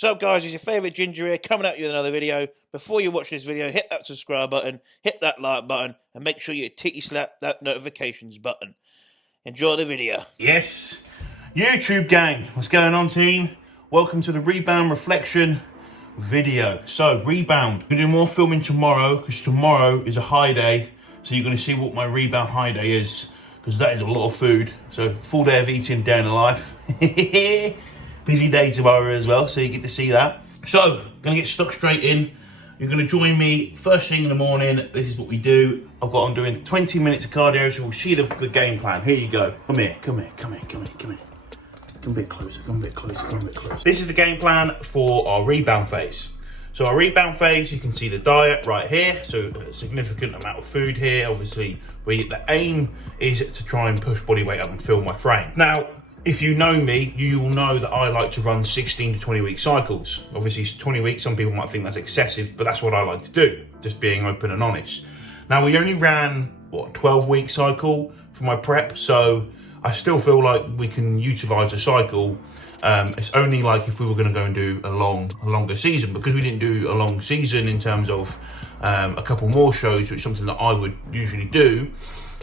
So guys, it's your favourite Ginger here, coming at you with another video. Before you watch this video, hit that subscribe button, hit that like button, and make sure you titty slap that notifications button. Enjoy the video. Yes, YouTube gang, what's going on team? Welcome to the Rebound Reflection video. So, Rebound, we're doing more filming tomorrow, because tomorrow is a high day. So you're going to see what my Rebound high day is, because that is a lot of food. So, full day of eating, day in the life. Busy day tomorrow as well, so you get to see that. So, gonna get stuck straight in. You're gonna join me first thing in the morning. This is what we do. I'm doing 20 minutes of cardio, so we'll see the game plan. Here you go. Come here. Come a bit closer, come a bit closer. This is the game plan for our rebound phase. So our rebound phase, you can see the diet right here. So a significant amount of food here. Obviously, the aim is to try and push body weight up and fill my frame. Now, if you know me, you will know that I like to run 16 to 20 week cycles. Obviously 20 weeks, some people might think that's excessive, but that's what I like to do, just being open and honest. Now we only ran, what, 12-week cycle for my prep, so I still feel like we can utilize a cycle. It's only like if we were gonna go and do a longer season, because we didn't do a long season in terms of a couple more shows, which is something that I would usually do.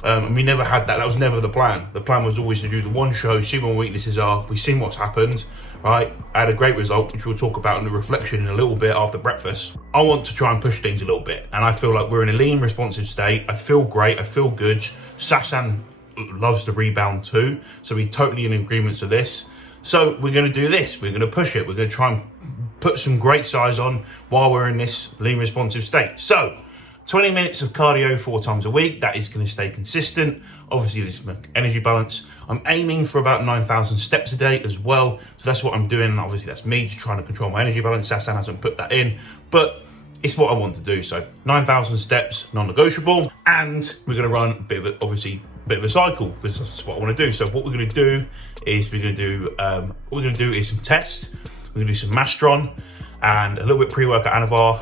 And we never had that. That was never the plan. The plan was always to do the one show, see what my weaknesses are. We've seen what's happened, right? I had a great result, which we'll talk about in the reflection in a little bit after breakfast. I want to try and push things a little bit. And I feel like we're in a lean, responsive state. I feel great. I feel good. Sasan loves the rebound too. So we're totally in agreement to this. So we're going to do this. We're going to push it. We're going to try and put some great size on while we're in this lean, responsive state. So 20 minutes of cardio 4 times a week. That is going to stay consistent. Obviously, this is my energy balance. I'm aiming for about 9,000 steps a day as well. So that's what I'm doing. Obviously, that's me just trying to control my energy balance. Sasan hasn't put that in, but it's what I want to do. So 9,000 steps, non-negotiable. And we're going to run a bit of a cycle, because that's what I want to do. So what we're going to do is some tests. We're going to do some Mastron and a little bit pre-workout Anavar,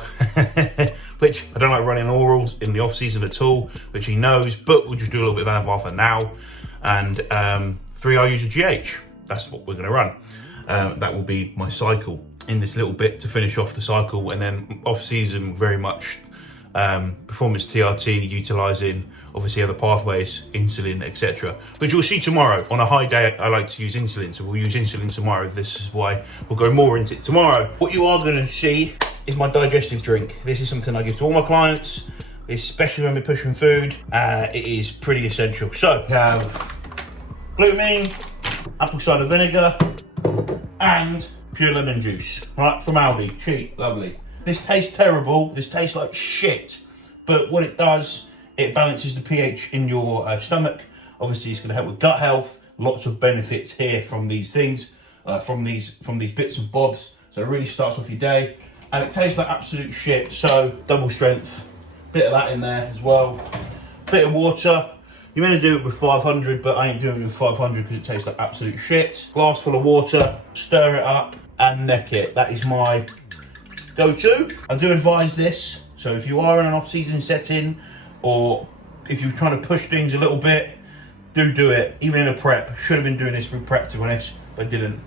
which I don't like running orals in the off season at all, which he knows, but we'll just do a little bit of Anavar for now. And 3 IUs of GH, that's what we're gonna run. That will be my cycle in this little bit to finish off the cycle. And then off season, very much performance TRT, utilizing obviously other pathways, insulin, etc. But you'll see tomorrow. On a high day, I like to use insulin, so we'll use insulin tomorrow. This is why we'll go more into it tomorrow. What you are gonna see is my digestive drink. This is something I give to all my clients, especially when we're pushing food. It is pretty essential. So we have glutamine, apple cider vinegar, and pure lemon juice, right, from Aldi, cheap, lovely. This tastes terrible, this tastes like shit, but what it does, it balances the pH in your stomach. Obviously, it's gonna help with gut health. Lots of benefits here from these things, from these bits and bobs. So it really starts off your day. And it tastes like absolute shit, so double strength, bit of that in there as well, bit of water. You're gonna do it with 500, but I ain't doing it with 500 because it tastes like absolute shit. Glass full of water, stir it up and neck it. That is my go-to. I do advise this, so if you are in an off-season setting, or if you're trying to push things a little bit, do it, even in a prep. Should have been doing this for prep, to be honest, but didn't.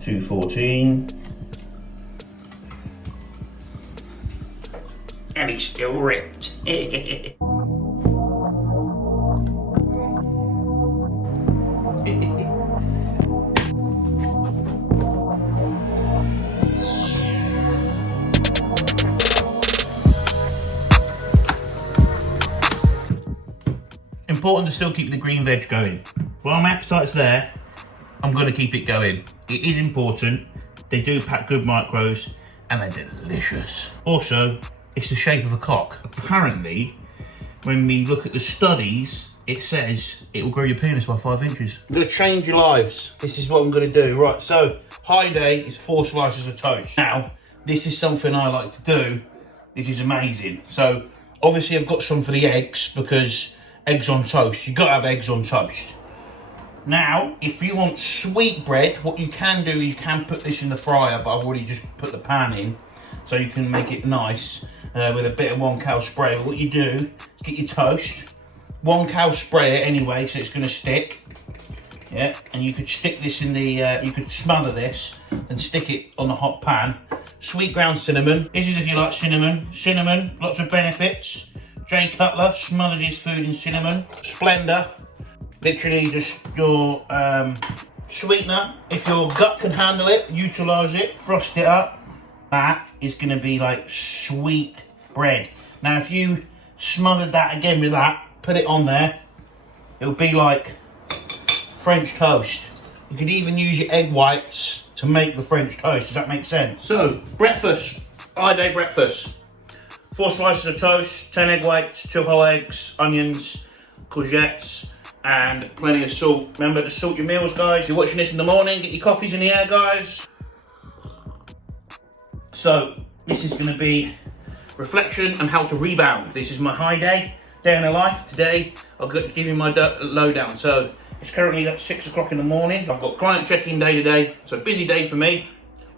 214, and he's still ripped. Important to still keep the green veg going. While my appetite's there, I'm going to keep it going. It is important. They do pack good macros and they're delicious. Also, it's the shape of a cock. Apparently, when we look at the studies, it says it will grow your penis by 5 inches. I'm going to change your lives. This is what I'm going to do. Right, so high day is 4 slices of toast. Now, this is something I like to do. This is amazing. So obviously I've got some for the eggs, because eggs on toast, you've got to have eggs on toast. Now, if you want sweet bread, what you can do is you can put this in the fryer, but I've already just put the pan in, so you can make it nice with a bit of 1 cal spray. What you do is get your toast, 1 cal spray it anyway, so it's going to stick. Yeah, and you could stick this in the, you could smother this and stick it on the hot pan. Sweet ground cinnamon. This is if you like cinnamon. Cinnamon, lots of benefits. Jay Cutler smothered his food in cinnamon. Splendor, literally just your sweetener. If your gut can handle it, utilise it. Frost it up. That is going to be like sweet bread. Now, if you smothered that again with that, put it on there, it'll be like French toast. You could even use your egg whites to make the French toast. Does that make sense? So, breakfast. High-day breakfast. 4 slices of toast, 10 egg whites, 2 whole eggs, onions, courgettes, and plenty of salt. Remember to salt your meals, guys. If you're watching this in the morning, get your coffees in the air, guys. So, this is going to be reflection and how to rebound. This is my high day in the life. Today, I'll give you my lowdown. So, it's currently at 6 o'clock in the morning. I've got client check-in day today. So, busy day for me.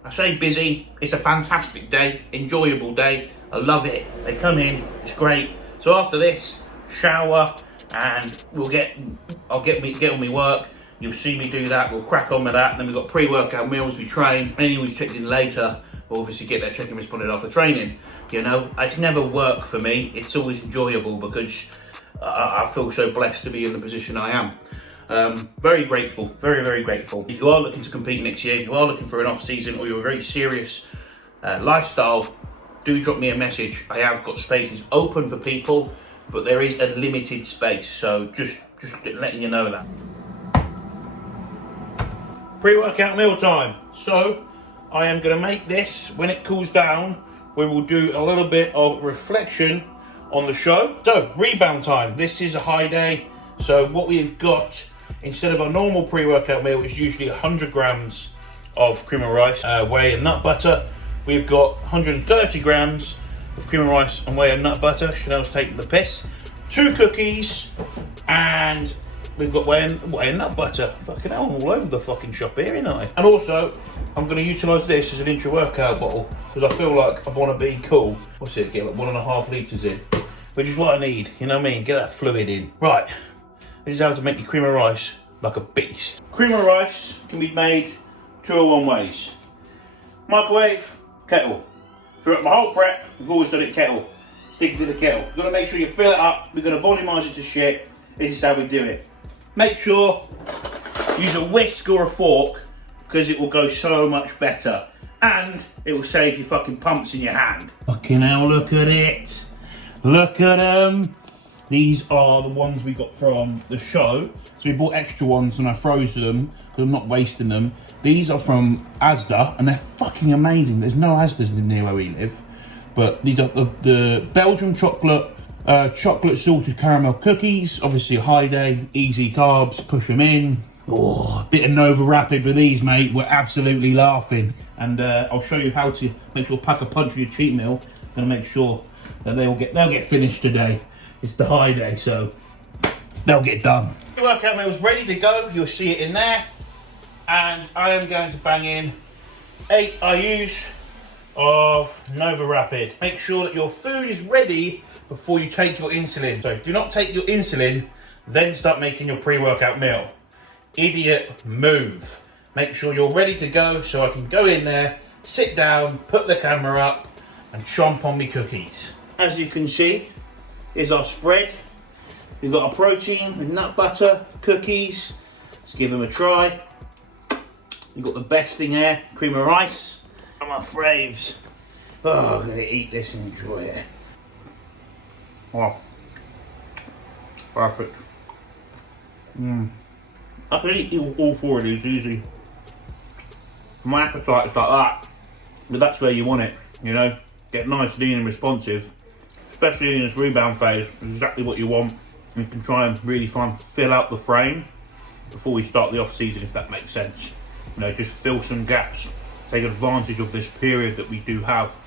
I say busy, it's a fantastic day, enjoyable day. I love it. They come in, it's great. So after this, shower, and I'll get on my work. You'll see me do that. We'll crack on with that. And then we've got pre-workout meals. We train. Anyone who's checked in later will obviously get their check-in responded after training. You know, it's never work for me. It's always enjoyable because I feel so blessed to be in the position I am. Very grateful, very, very grateful. If you are looking to compete next year, if you are looking for an off-season or you're a very serious lifestyle, do drop me a message. I have got spaces open for people, but there is a limited space. So just letting you know that. Pre-workout meal time. So I am going to make this, when it cools down, we will do a little bit of reflection on the show. So rebound time. This is a high day. So what we've got, instead of our normal pre-workout meal, is usually 100 grams of cream of rice, whey and nut butter. We've got 130 grams of cream of rice and whey and nut butter. Chanel's taking the piss. 2 cookies, and we've got whey and nut butter. Fucking hell, I'm all over the fucking shop here, ain't I? And also, I'm going to utilise this as an intra-workout bottle, because I feel like I want to be cool. What's it, get like 1.5 litres in, which is what I need, you know what I mean? Get that fluid in. Right. This is how to make your cream of rice like a beast. Cream of rice can be made 2 or 1 ways. Microwave, kettle. Throughout my whole prep, we've always done it kettle. Stick it to the kettle. You've got to make sure you fill it up. We're going to volumise it to shit. This is how we do it. Make sure you use a whisk or a fork, because it will go so much better. And it will save you fucking pumps in your hand. Fucking hell, look at it. Look at them. These are the ones we got from the show. So we bought extra ones and I froze them because I'm not wasting them. These are from Asda and they're fucking amazing. There's no Asdas in near where we live. But these are the Belgian chocolate salted caramel cookies. Obviously a high day, easy carbs, push them in. Oh, a bit of Nova Rapid with these, mate. We're absolutely laughing. And I'll show you how to make sure pack a punch for your cheat meal. I'm gonna make sure that they'll get finished today. It's the high day, so they'll get done. The workout meal's ready to go. You'll see it in there. And I am going to bang in 8 IUs of Nova Rapid. Make sure that your food is ready before you take your insulin. So do not take your insulin, then start making your pre-workout meal. Idiot move. Make sure you're ready to go so I can go in there, sit down, put the camera up, and chomp on me cookies. As you can see, here's our spread. We've got our protein, the nut butter, cookies. Let's give them a try. We've got the best thing here, cream of rice. And my faves. Oh, I'm gonna eat this and enjoy it. Oh, perfect. I can eat all 4 of these easy. My appetite is like that, but that's where you want it, you know? Get nice, lean and responsive. Especially in this rebound phase, is exactly what you want. You can try and really fill out the frame before we start the off season, if that makes sense. You know, just fill some gaps. Take advantage of this period that we do have.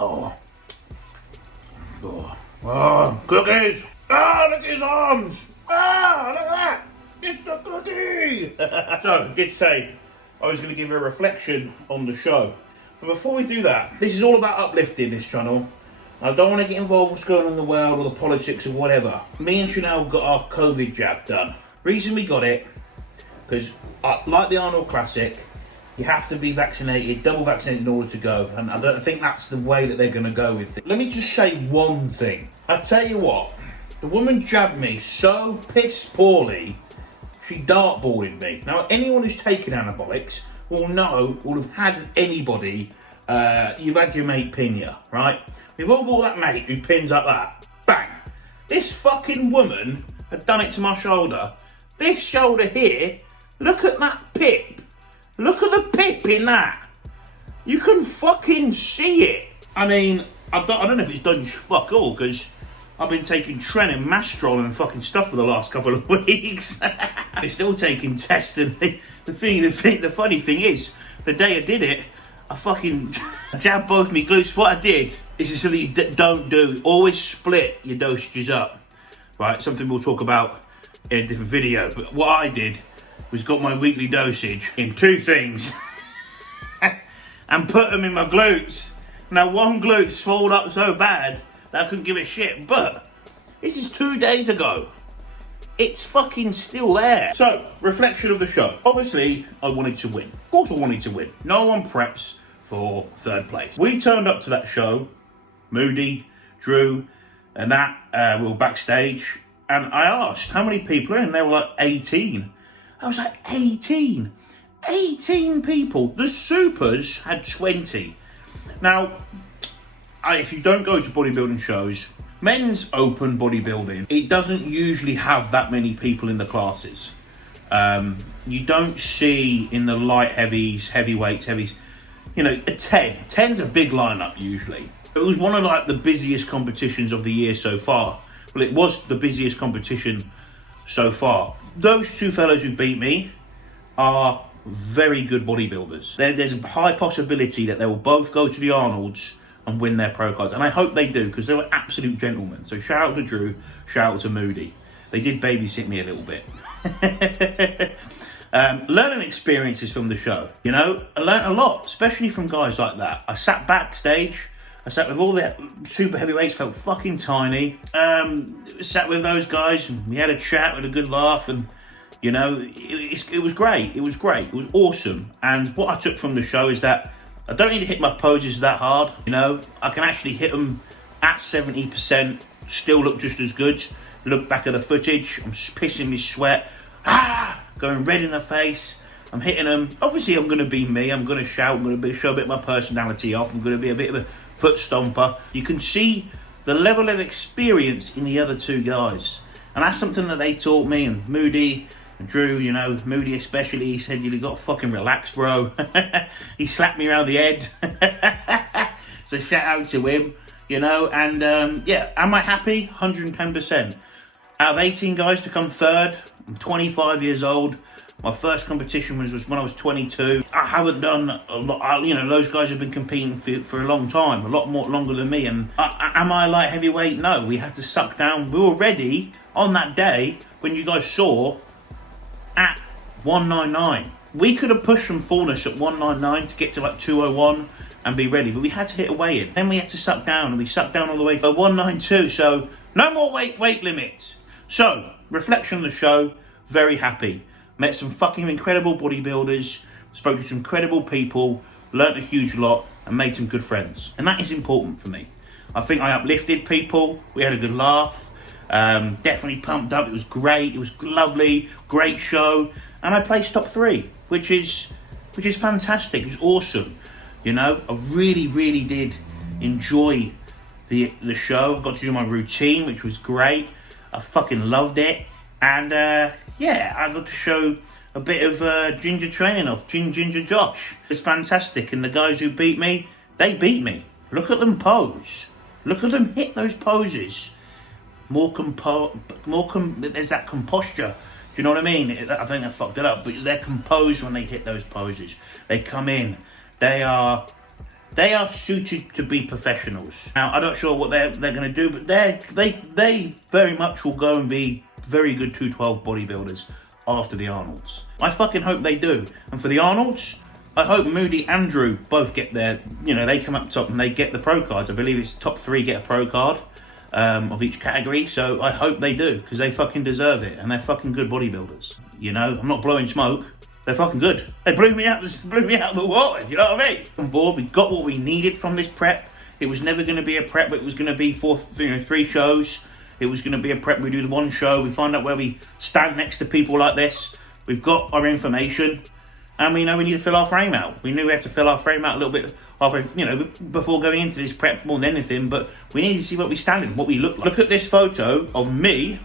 Oh, cookies! Ah, look at his arms! Ah, look at that! It's the cookie! So, I did say I was going to give a reflection on the show. But before we do that, this is all about uplifting this channel. I don't want to get involved with what's going on in the world or the politics or whatever. Me and Chanel got our COVID jab done. Reason we got it, because like the Arnold Classic, you have to be vaccinated, double vaccinated in order to go. And I don't think that's the way that they're going to go with it. Let me just say one thing. I tell you what, the woman jabbed me so piss poorly, she dartboarded me. Now, anyone who's taken anabolics will have had anybody, you've had your mate pin you, right? We've all got that mate who pins like that. Bang! This fucking woman had done it to my shoulder. This shoulder here, look at that pip. Look at the pip in that. You can fucking see it. I mean, I don't know if it's done fuck all, because I've been taking Tren and Mastrol and fucking stuff for the last couple of weeks. I'm still taking tests, and the funny thing is, the day I did it, I fucking jabbed both my glutes. What I did, this is something you don't do. Always split your dosages up, right? Something we'll talk about in a different video. But what I did was got my weekly dosage in 2 things and put them in my glutes. Now, one glute swelled up so bad that I couldn't give a shit, but this is 2 days ago. It's fucking still there. So, reflection of the show. Obviously, I wanted to win. Of course I wanted to win. No one preps for 3rd place. We turned up to that show, Moody, Drew, and that, we were backstage, and I asked how many people are in. They were like 18. I was like, 18? 18 people. The supers had 20. Now, if you don't go to bodybuilding shows, men's open bodybuilding, it doesn't usually have that many people in the classes. You don't see in the light heavies, heavyweights, heavies, you know, a 10. 10's a big lineup usually. It was one of like the busiest competitions of the year so far. Well, it was the busiest competition so far. Those 2 fellows who beat me are very good bodybuilders. There's a high possibility that they will both go to the Arnolds and win their pro cards. And I hope they do, because they were absolute gentlemen. So shout out to Drew, shout out to Moody. They did babysit me a little bit. Learning experiences from the show. You know, I learned a lot, especially from guys like that. I sat backstage. I sat with all the super heavyweights, felt fucking tiny. Sat with those guys, and we had a chat, we had a good laugh, and you know, it was great. It was great. It was awesome. And what I took from the show is that I don't need to hit my poses that hard. You know, I can actually hit them at 70%, still look just as good. Look back at the footage, I'm pissing me sweat, going red in the face. I'm hitting them. Obviously, I'm going to be me. I'm going to shout. I'm going to show a bit of my personality off. I'm going to be a bit of a foot stomper. You can see the level of experience in the other 2 guys. And that's something that they taught me. And Moody and Drew, you know, Moody especially, he said, you got to fucking relax, bro. He slapped me around the head. So shout out to him, you know. And yeah, am I happy? 110%. Out of 18 guys to come 3rd, I'm 25 years old. My first competition was when I was 22. I haven't done a lot. You know, those guys have been competing for a long time, a lot more longer than me. And am I light heavyweight? No, we had to suck down. We were ready on that day when you guys saw at 199. We could have pushed some fullness at 199 to get to like 201 and be ready, but we had to hit a weigh-in. Then we had to suck down, and we sucked down all the way to 192. So no more weight limits. So reflection of the show, very happy. Met some fucking incredible bodybuilders, spoke to some incredible people, learnt a huge lot, and made some good friends. And that is important for me. I think I uplifted people. We had a good laugh. Definitely pumped up. It was great. It was lovely. Great show. And I placed top 3, which is fantastic. It's awesome. You know, I really did enjoy the show. I got to do my routine, which was great. I fucking loved it. And yeah, I got to show a bit of ginger training off Ginger Josh. It's fantastic. And the guys who beat me, they beat me. Look at them pose. Look at them hit those poses. There's that composture. Do you know what I mean? I think I fucked it up, but they're composed when they hit those poses. They come in. They are suited to be professionals. Now, I'm not sure what they're going to do, but they very much will go and be very good 212 bodybuilders after the Arnolds. I fucking hope they do. And for the Arnolds, I hope Moody and Drew both get their, they come up top and they get the pro cards. I believe it's top 3 get a pro card of each category. So I hope they do, because they fucking deserve it. And they're fucking good bodybuilders. I'm not blowing smoke. They're fucking good. They blew me out of the water, you know what I mean? On board, we got what we needed from this prep. It was never going to be a prep, it was going to be 3 shows. It was going to be a prep, we do the 1 show, we find out where we stand next to people like this. We've got our information, and we know we need to fill our frame out. We knew we had to fill our frame out a little bit before going into this prep more than anything, but we needed to see what we stand in, what we look like. Look at this photo of me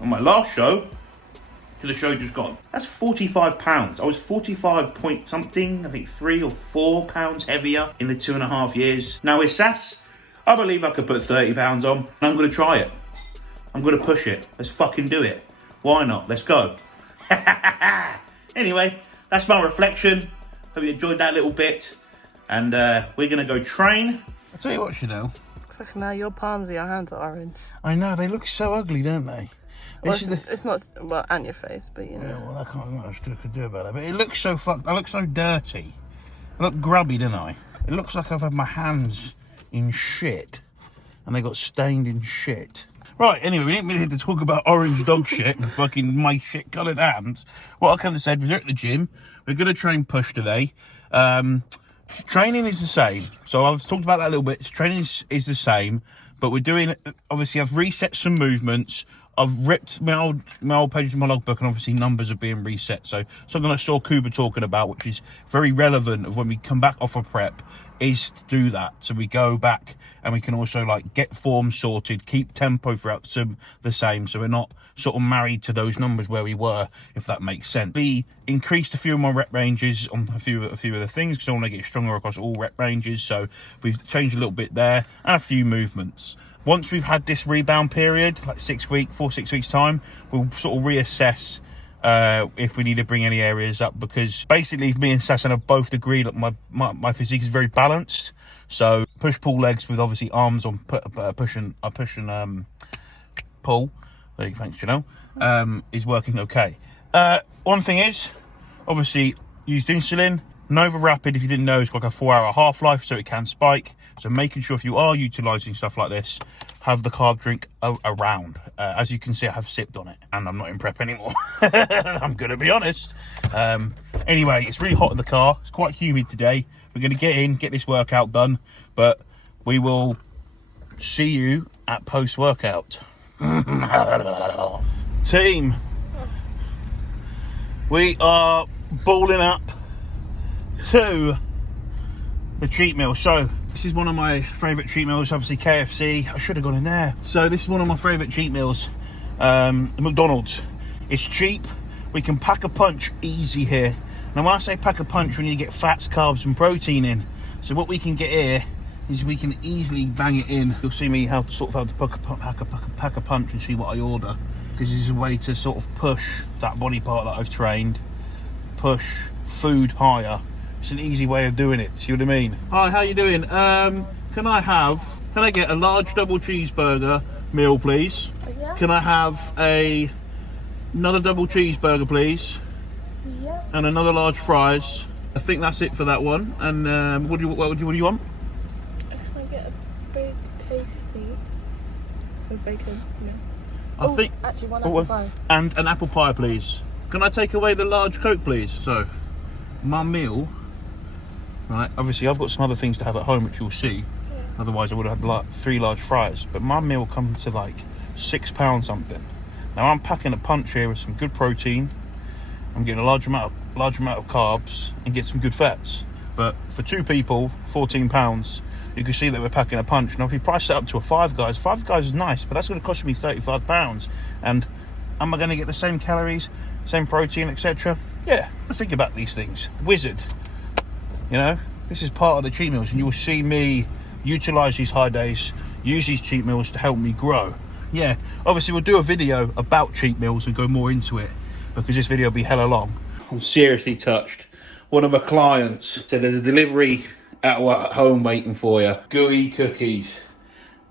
on my last show to the show just gone. That's 45 pounds. I was 45 point something, I think 3 or 4 pounds heavier in the 2.5 years. Now with SAS, I believe I could put 30 pounds on, and I'm going to try it. I'm going to push it. Let's fucking do it. Why not? Let's go. Anyway, that's my reflection. Hope you enjoyed that little bit. And we're going to go train. I'll tell you what, Chanel. Now your palms and your hands are orange. I know, they look so ugly, don't they? Well, it's not, well, and your face, but Yeah, well, I can't much to do about it. But it looks so fucked. I look so dirty. I look grubby, don't I? It looks like I've had my hands in shit. And they got stained in shit. Right, anyway, we didn't mean to talk about orange dog shit and fucking my shit coloured hands. What I kind of said was, we're at the gym. We're going to train push today. Training is the same. So I've talked about that a little bit. Training is the same. But we're doing, obviously, I've reset some movements. I've ripped my old pages of my logbook, and obviously numbers are being reset. So something I saw Kuba talking about, which is very relevant of when we come back off a prep, is to do that. So we go back and we can also get form sorted, keep tempo throughout the same, so we're not sort of married to those numbers where we were, if that makes sense. We increased a few of my rep ranges on a few of the things, because I want to get stronger across all rep ranges. So we've changed a little bit there, and a few movements. Once we've had this rebound period, like 6 weeks time, we'll sort of reassess if we need to bring any areas up, because basically me and Sasson have both agreed that my physique is very balanced. So push-pull legs with obviously arms on push and pull, thanks Janelle, is working okay. One thing is, obviously, used insulin. Nova Rapid, if you didn't know, it's got like a 4-hour half-life, so it can spike. So making sure if you are utilising stuff like this, have the carb drink around. As you can see, I have sipped on it, and I'm not in prep anymore. I'm going to be honest. Anyway, it's really hot in the car. It's quite humid today. We're going to get in, get this workout done, but we will see you at post-workout. Team, we are balling up to the cheat meal. So this is one of my favourite cheat meals, obviously KFC. I should have gone in there. So this is one of my favourite cheat meals, McDonald's. It's cheap. We can pack a punch easy here. Now when I say pack a punch, we need to get fats, carbs and protein in. So what we can get here is we can easily bang it in. You'll see me how to pack a punch and see what I order, because this is a way to sort of push that body part that I've trained, push food higher. It's an easy way of doing it, see what I mean? Hi, how you doing? Can I get a large double cheeseburger meal, please? Yeah. Can I have another double cheeseburger, please? Yeah. And another large fries. I think that's it for that one. And what do you want? Can I get a big tasty with bacon? Yeah. I think Actually, one apple pie. And an apple pie, please. Can I take away the large Coke, please? So, my meal, right, obviously I've got some other things to have at home, which you'll see. Yeah. Otherwise I would have had 3 large fries. But my meal comes to like £6 something. Now I'm packing a punch here with some good protein. I'm getting a large amount of carbs and get some good fats. But for 2 people, £14, you can see that we're packing a punch. Now if you price it up to a Five Guys is nice, but that's going to cost me £35. And am I going to get the same calories, same protein, etc.? Yeah, think about these things. Wizard. This is part of the cheat meals, and you'll see me utilise these high days, use these cheat meals to help me grow. Yeah, obviously we'll do a video about cheat meals and go more into it, because this video will be hella long. I'm seriously touched. One of my clients said there's a delivery at home waiting for you. Gooey cookies.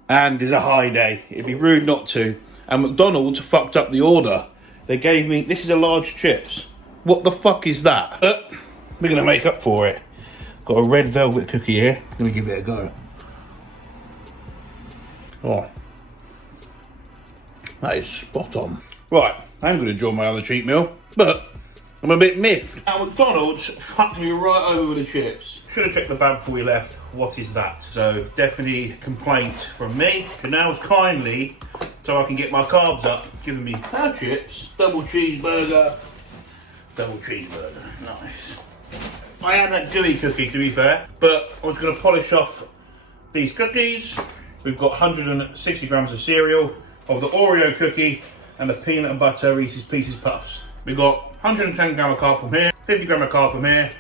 And there's a high day. It'd be rude not to. And McDonald's fucked up the order. They gave me, this is a large chips. What the fuck is that? we're gonna make up for it. Got a red velvet cookie here. Gonna give it a go. Oh, that is spot on. Right, I'm gonna enjoy my other cheat meal, but I'm a bit miffed. Now McDonald's fucked me right over with the chips. Should have checked the bag before we left. What is that? So definitely complaint from me. Janelle's kindly, so I can get my carbs up, giving me her chips, double cheeseburger. Nice. I had that gooey cookie, to be fair, but I was going to polish off these cookies. We've got 160 grams of cereal, of the Oreo cookie, and the peanut and butter Reese's Pieces Puffs. We've got 110 gram of carb from here, 50 gram of carb from here,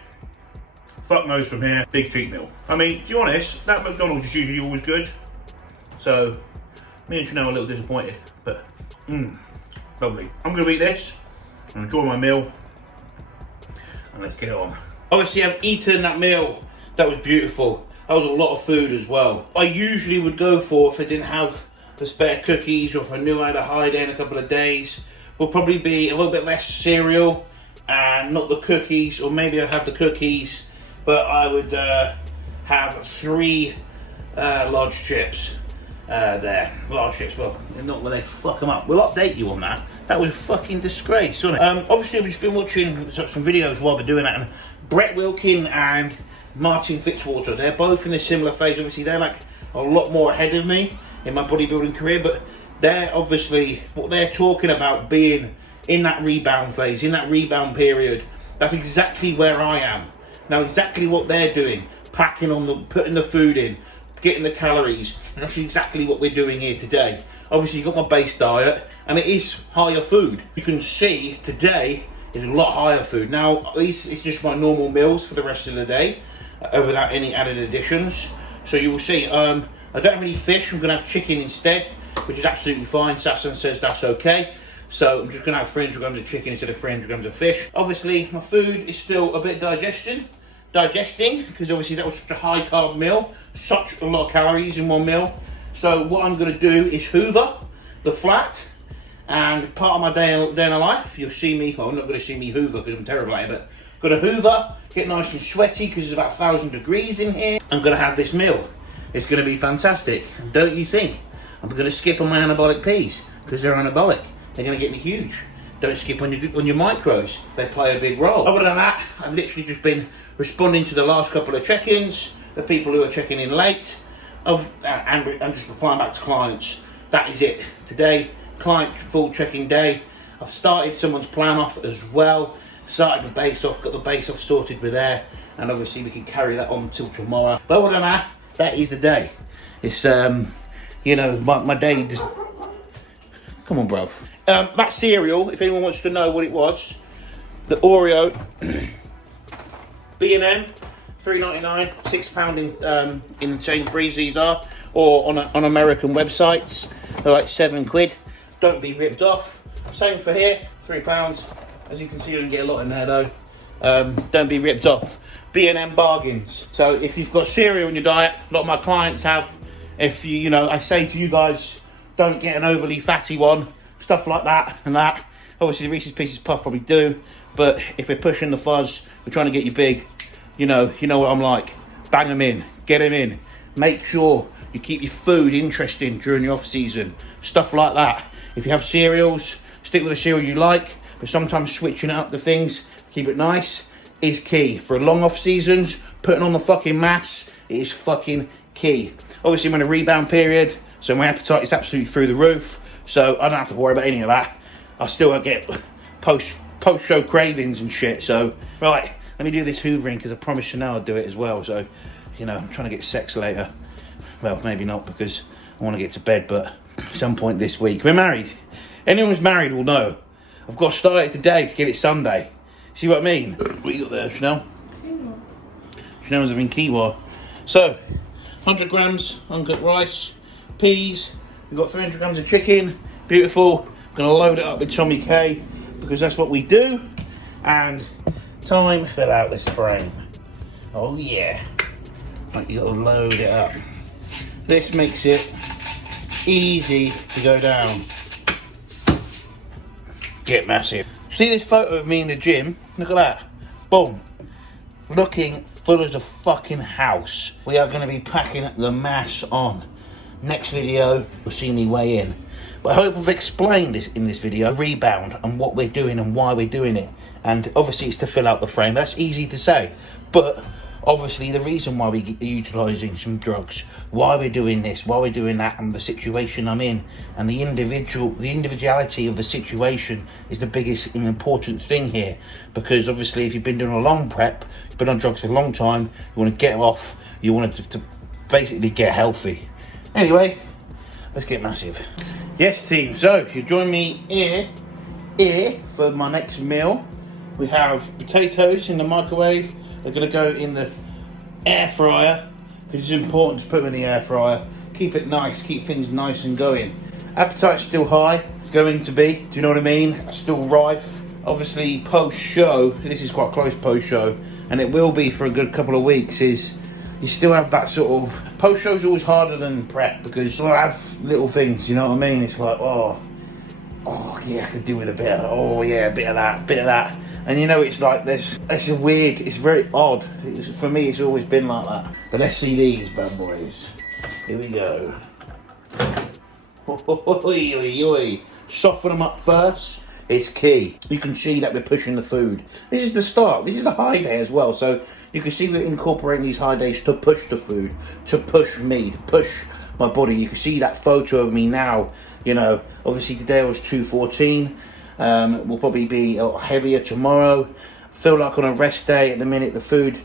fuck knows from here, big cheat meal. I mean, to be honest, that McDonald's is usually always good. So, me and Chanel are a little disappointed, but lovely. I'm gonna eat this, and enjoy my meal, and let's get on. Obviously, I've eaten that meal. That was beautiful. That was a lot of food as well. I usually would go for, if I didn't have the spare cookies, or if I knew I had a high day in a couple of days, would probably be a little bit less cereal and not the cookies, or maybe I'd have the cookies, but I would have 3 large chips there. Large chips, well, not when they fuck them up. We'll update you on that. That was a fucking disgrace, wasn't it? Obviously, I've just been watching some videos while they're doing that, and Brett Wilkin and Martin Fitzwater, they're both in a similar phase. Obviously, they're like a lot more ahead of me in my bodybuilding career, but they're obviously, what they're talking about being in that rebound phase, in that rebound period, that's exactly where I am. Now, exactly what they're doing, packing on the, putting the food in, getting the calories, and that's exactly what we're doing here today. Obviously, you've got my base diet, and it is higher food. You can see today is a lot higher food. Now, this is just my normal meals for the rest of the day, without any added additions. So you will see, I don't have any fish. I'm gonna have chicken instead, which is absolutely fine. Sasson says that's okay. So I'm just gonna have 300 grams of chicken instead of 300 grams of fish. Obviously, my food is still a bit digesting, because obviously that was such a high carb meal, such a lot of calories in one meal. So what I'm gonna do is hoover the flat, and part of my day in the life, you'll see me, well, I'm not gonna see me hoover because I'm terrible at it, but gonna hoover, get nice and sweaty because it's about 1,000 degrees in here. I'm gonna have this meal. It's gonna be fantastic, don't you think? I'm gonna skip on my anabolic peas because they're anabolic. They're gonna get me huge. Don't skip on your macros. They play a big role. Other than that, I've literally just been responding to the last couple of check-ins, the people who are checking in late, and just replying back to clients. That is it. Today, client full check-in day. I've started someone's plan off as well. Started the base off, got the base off sorted with there, and obviously we can carry that on until tomorrow. But other than that, that is the day. It's you know, my day just. Come on, bruv. That cereal, if anyone wants to know what it was, the Oreo B&M, $3.99, £6 in Sainsbury's these are, or on American websites, they're like £7. Don't be ripped off. Same for here, £3. As you can see, you can get a lot in there though. Don't be ripped off. B&M bargains. So if you've got cereal in your diet, a lot of my clients have. If you know, I say to you guys, don't get an overly fatty one, stuff like that and that. Obviously, the Reese's Pieces Puff probably do, but if we're pushing the fuzz, we're trying to get you big. You know what I'm like. Bang them in, get them in. Make sure you keep your food interesting during the off season. Stuff like that. If you have cereals, stick with the cereal you like, but sometimes switching up the things, keep it nice, is key. For long off seasons, putting on the fucking mass, it is fucking key. Obviously, I'm in a rebound period, so my appetite is absolutely through the roof, so I don't have to worry about any of that. I still get post-show cravings and shit, so, right, let me do this hoovering, because I promised Chanel I'd do it as well, so, you know, I'm trying to get sex later. Well, maybe not, because I want to get to bed, but at some point this week. We're married. Anyone who's married will know. I've got to start it today to get it Sunday. See what I mean? What you got there, Chanel? Quinoa. Chanel's having quinoa. So, 100 grams uncooked rice, peas. We've got 300 grams of chicken. Beautiful. Gonna load it up with Tommy K because that's what we do. And time to fill out this frame. Oh yeah. Right, you gotta load it up. This makes it easy to go down. Get massive. See this photo of me in the gym? Look at that. Boom. looking full as a fucking house. We are going to be packing the mass on. Next video, you'll see me weigh in. But I hope I've explained this in this video, Rebound, and what we're doing and why we're doing it. And obviously it's to fill out the frame. That's easy to say. But obviously the reason why we're utilising some drugs, why we're doing this, why we're doing that, and the situation I'm in, and the individuality of the situation is the biggest and important thing here. Because obviously if you've been doing a long prep, you've been on drugs for a long time, you want to get off, you want to basically get healthy. Anyway, let's get massive. Yes team, so if you join me here for my next meal, we have potatoes in the microwave. They're going to go in the air fryer because it's important to put them in the air fryer. Keep it nice, keep things nice and going. Appetite's still high, it's going to be, do you know what I mean? Still rife. Obviously post-show, this is quite close post-show, and it will be for a good couple of weeks, is you still have that sort of, post-show's always harder than prep because you'll have little things, you know what I mean? It's like, oh yeah, I could do with a bit of, oh yeah, a bit of that. And you know, it's like, it's a weird, it's very odd. For me, it's always been like that. But let's see these bad boys. Here we go. Soften them up first. It's key. You can see that we're pushing the food. This is the start. This is a high day as well. So you can see we're incorporating these high days to push the food, to push me, to push my body. You can see that photo of me now. You know, obviously today I was 214. Will probably be a lot heavier tomorrow. Feel like on a rest day at the minute the food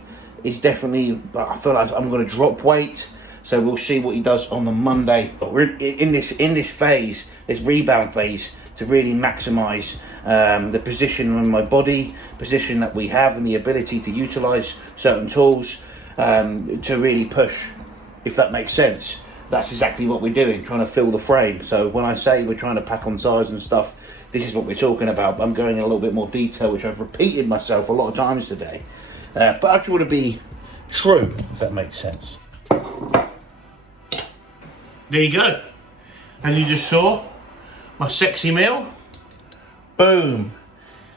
is definitely, I feel like I'm going to drop weight. So we'll see what he does on the Monday. But we're in this phase, this rebound phase, to really maximise the position of my body, position that we have, and the ability to utilise certain tools to really push, if that makes sense. That's exactly what we're doing, trying to fill the frame. So when I say we're trying to pack on size and stuff, this is what we're talking about. I'm going in a little bit more detail, which I've repeated myself a lot of times today. But I try to be true, if that makes sense. There you go. As you just saw, my sexy meal. Boom.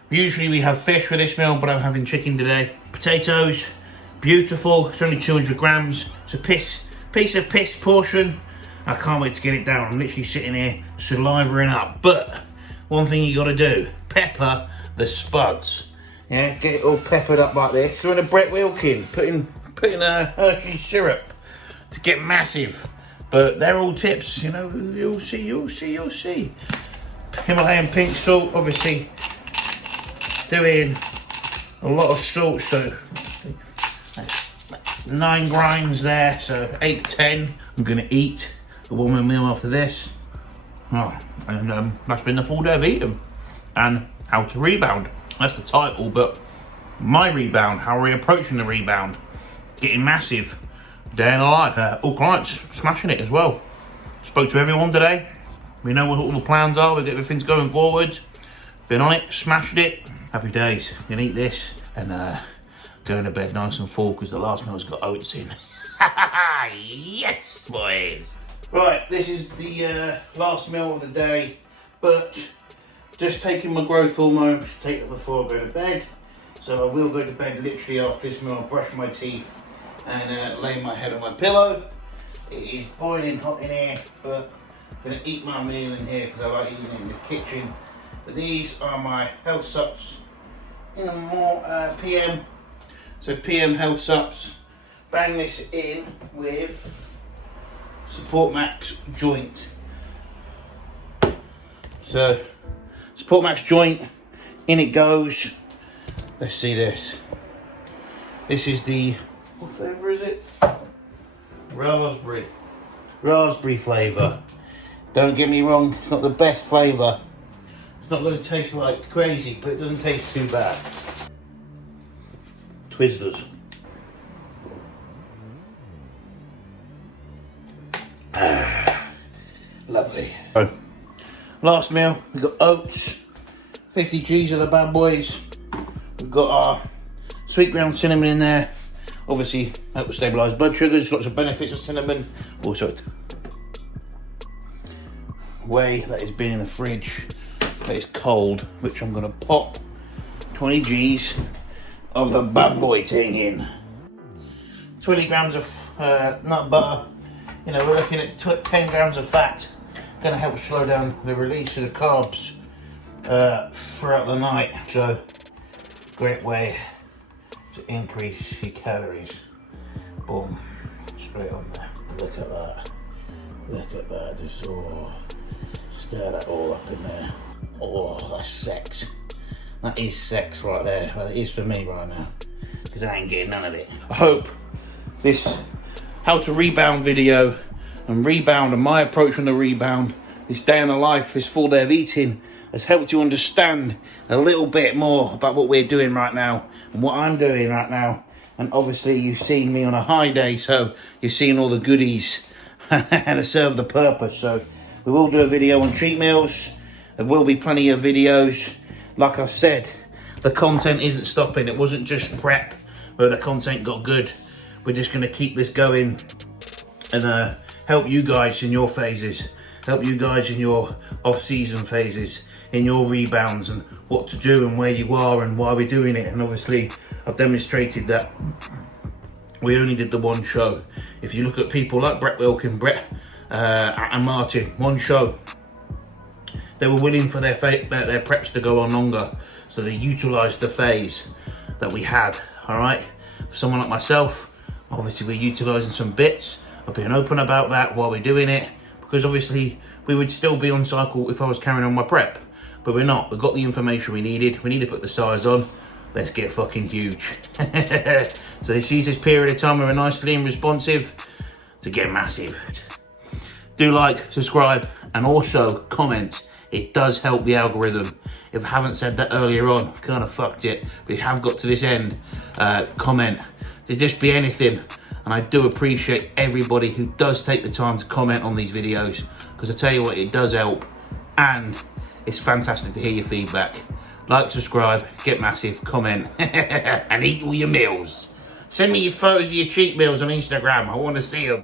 Usually we have fish for this meal, but I'm having chicken today. Potatoes, beautiful. It's only 200 grams. It's a piece of piss portion. I can't wait to get it down. I'm literally sitting here salivating up. But one thing you got to do, pepper the spuds. Yeah, get it all peppered up like this. Doing a Brett Wilkin, putting a Hershey syrup to get massive. But they're all tips, you know. You'll see. Himalayan pink salt, obviously doing a lot of salt, so 9 grinds there, so 8 to 10. I'm gonna eat a warm meal after this. Oh, and that's been the full day of eating and how to rebound. That's the title, but my rebound, how are we approaching the rebound? Getting massive, day in the life. All clients smashing it as well. Spoke to everyone today. We know what all the plans are. Everything's going forward. Been on it, smashed it. Happy days. Gonna eat this and going to bed nice and full because the last meal's got oats in. Yes, boys. Right, this is the last meal of the day, but just taking my growth hormone to take it before I go to bed. So I will go to bed literally after this meal. I'll brush my teeth and lay my head on my pillow. It is boiling hot in here, but I'm going to eat my meal in here because I like eating in the kitchen. But these are my health sups in the more PM. So PM health sups. Bang this in with Support Max joint. So Support Max joint, in it goes. Let's see this. This is the, what flavour is it? Raspberry flavour. Don't get me wrong, it's not the best flavour. It's not going to taste like crazy, but it doesn't taste too bad. Twizzlers. Lovely. Last meal, we've got oats, 50 G's of the bad boys. We've got our sweet ground cinnamon in there. Obviously, that will stabilise blood sugars, lots of benefits of cinnamon. Also, whey that has been in the fridge, that is cold, which I'm going to pop 20 G's of the bad boy thing in. 20 grams of nut butter. You know, we're looking at 10 grams of fat. Going to help slow down the release of the carbs throughout the night. So, great way to increase your calories. Boom, straight on there. Look at that. Look at that. Just stir that all up in there. Oh, that's sex. That is sex right there. Well, it is for me right now, because I ain't getting none of it. I hope this how to rebound video and my approach on the rebound, this day in the life, this full day of eating, has helped you understand a little bit more about what we're doing right now and what I'm doing right now. And obviously you've seen me on a high day, so you've seen all the goodies and serve the purpose. So we will do a video on cheat meals. There will be plenty of videos. Like I've said, the content isn't stopping. It wasn't just prep, but the content got good. We're just going to keep this going and help you guys in your phases, help you guys in your off-season phases, in your rebounds, and what to do and where you are and why we're doing it. And obviously I've demonstrated that we only did the one show. If you look at people like Brett Wilkin, and Martin, one show, they were willing for their preps to go on longer, so they utilised the phase that we had. All right, for someone like myself, obviously we're utilising some bits. I've been open about that while we're doing it, because obviously we would still be on cycle if I was carrying on my prep, but we're not. We've got the information we needed. We need to put the size on. Let's get fucking huge. So this is this period of time where we're nicely and responsive to get massive. Do like, subscribe, and also comment. It does help the algorithm. If I haven't said that earlier on, I've kind of fucked it. We have got to this end. Comment. There's just be anything. And I do appreciate everybody who does take the time to comment on these videos, because I tell you what, it does help. And it's fantastic to hear your feedback. Like, subscribe, get massive, comment, and eat all your meals. Send me your photos of your cheat meals on Instagram. I want to see them.